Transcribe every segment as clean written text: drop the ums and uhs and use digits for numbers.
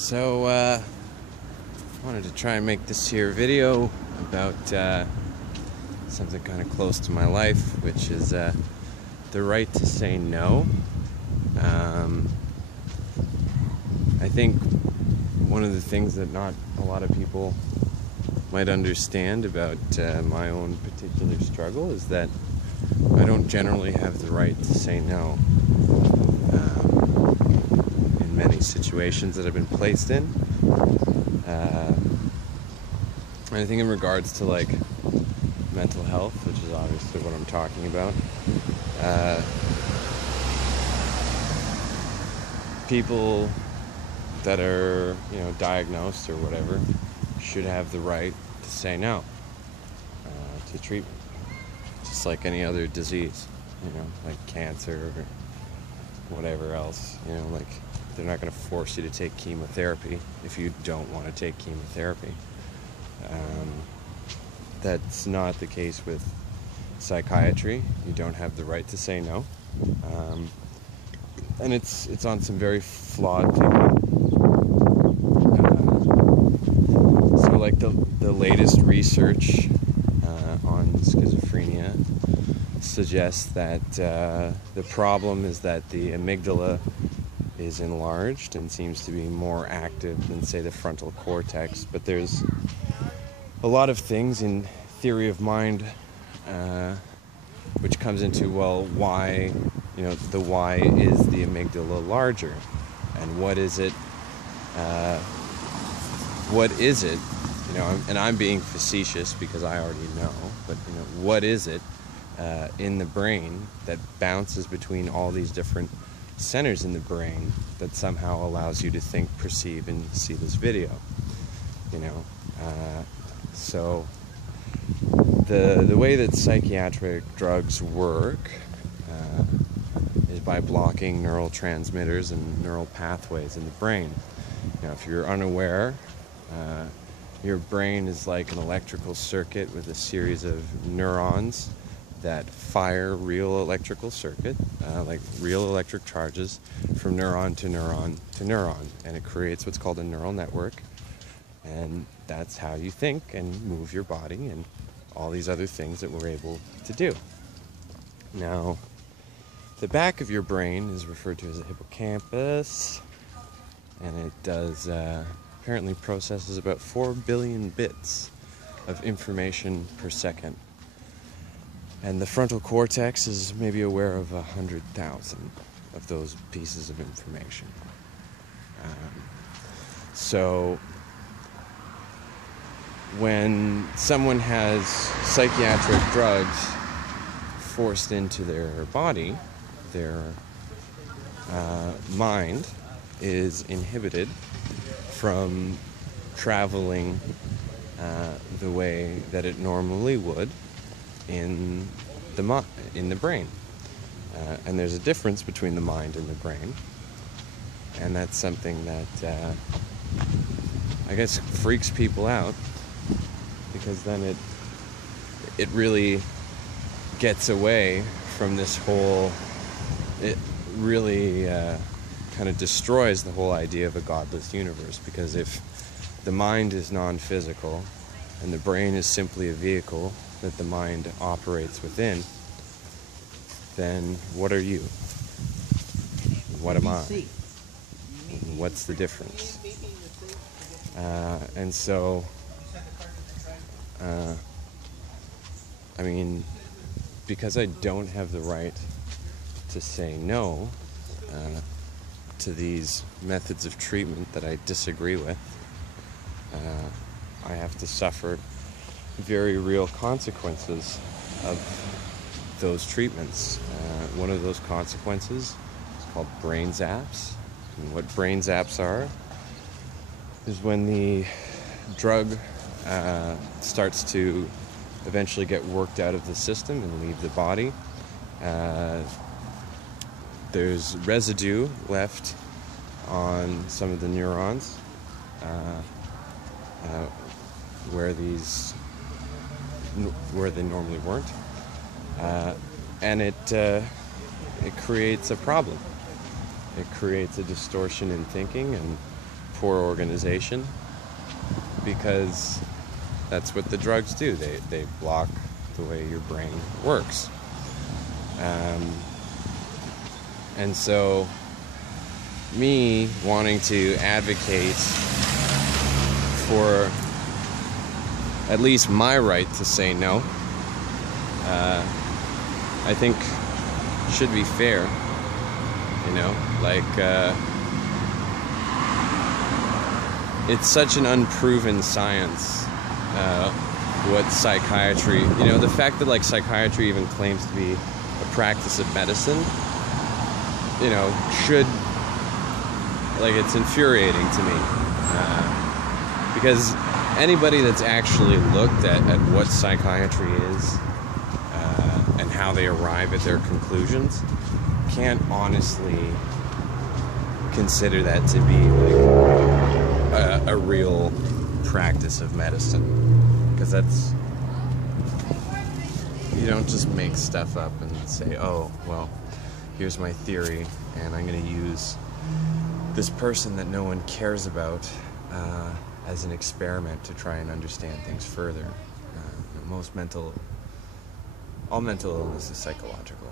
I wanted to try and make this here video about something kind of close to my life, which is the right to say no. I think one of the things that not a lot of people might understand about my own particular struggle is that I don't generally have the right to say no in many situations that I've been placed in. I think in regards to like mental health, which is obviously what I'm talking about, people that are, diagnosed or whatever should have the right to say no to treatment, just like any other disease, like cancer or whatever else. Like they're not going to force you to take chemotherapy if you don't want to take chemotherapy. That's not the case with psychiatry. You don't have the right to say no, and it's on some very flawed thinking. So like the latest research on schizophrenia suggests that the problem is that the amygdala is enlarged and seems to be more active than, say, the frontal cortex. But there's a lot of things in theory of mind which comes into, well, why, the why is the amygdala larger, and what is it, and I'm being facetious because I already know, but what is it in the brain that bounces between all these different centers in the brain that somehow allows you to think, perceive, and see this video? So the way that psychiatric drugs work is by blocking neural transmitters and neural pathways in the brain. If you're unaware, your brain is like an electrical circuit with a series of neurons that fire real electrical circuit, like real electric charges from neuron to neuron to neuron, and it creates what's called a neural network. And that's how you think and move your body and all these other things that we're able to do. Now, the back of your brain is referred to as the hippocampus, and it does apparently processes about 4 billion bits of information per second. And the frontal cortex is maybe aware of 100,000 of those pieces of information. So when someone has psychiatric drugs forced into their body, their mind is inhibited from traveling the way that it normally would in the brain. And there's a difference between the mind and the brain, and that's something that I guess freaks people out, because then it really gets away from this whole, it really kind of destroys the whole idea of a godless universe. Because if the mind is non-physical and the brain is simply a vehicle that the mind operates within, then what are you? What am I? What's the difference? And so, because I don't have the right to say no to these methods of treatment that I disagree with, I have to suffer very real consequences of those treatments. One of those consequences is called brain zaps. And what brain zaps are is when the drug starts to eventually get worked out of the system and leave the body. There's residue left on some of the neurons where they normally weren't, and it creates a problem. It creates a distortion in thinking and poor organization, because that's what the drugs do. They block the way your brain works. And so me wanting to advocate for at least my right to say no, I think should be fair, you know, like, it's such an unproven science, what psychiatry, you know, the fact that, like, psychiatry even claims to be a practice of medicine, you know, should, like, it's infuriating to me, because anybody that's actually looked at what psychiatry is, and how they arrive at their conclusions, can't honestly consider that to be, like, a real practice of medicine, because that's, you don't just make stuff up and say, oh, well, here's my theory, and I'm going to use this person that no one cares about as an experiment to try and understand things further. All mental illness is psychological.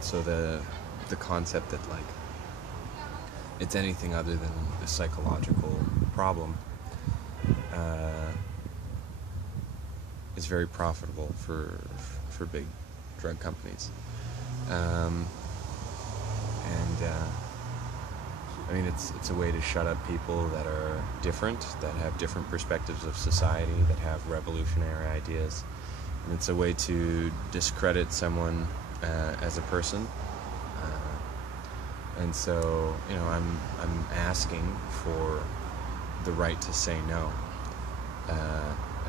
So the concept that, like, it's anything other than a psychological problem is very profitable for big drug companies. I mean, it's a way to shut up people that are different, that have different perspectives of society, that have revolutionary ideas. And it's a way to discredit someone as a person. And so, you know, I'm asking for the right to say no.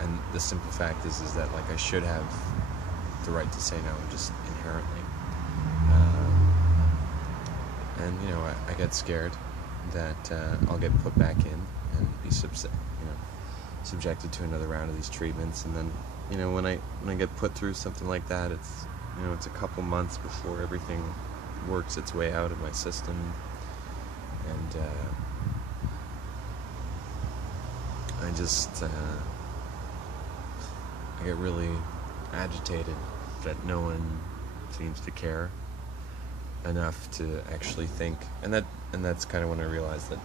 And the simple fact is that, like, I should have the right to say no, just inherently. And, you know, I get scared that I'll get put back in and be subjected to another round of these treatments. And then, you know, when I get put through something like that, it's, you know, it's a couple months before everything works its way out of my system. And I just I get really agitated that no one seems to care enough to actually think, and that's kind of when I realized that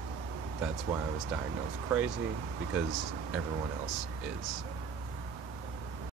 that's why I was diagnosed crazy, because everyone else is.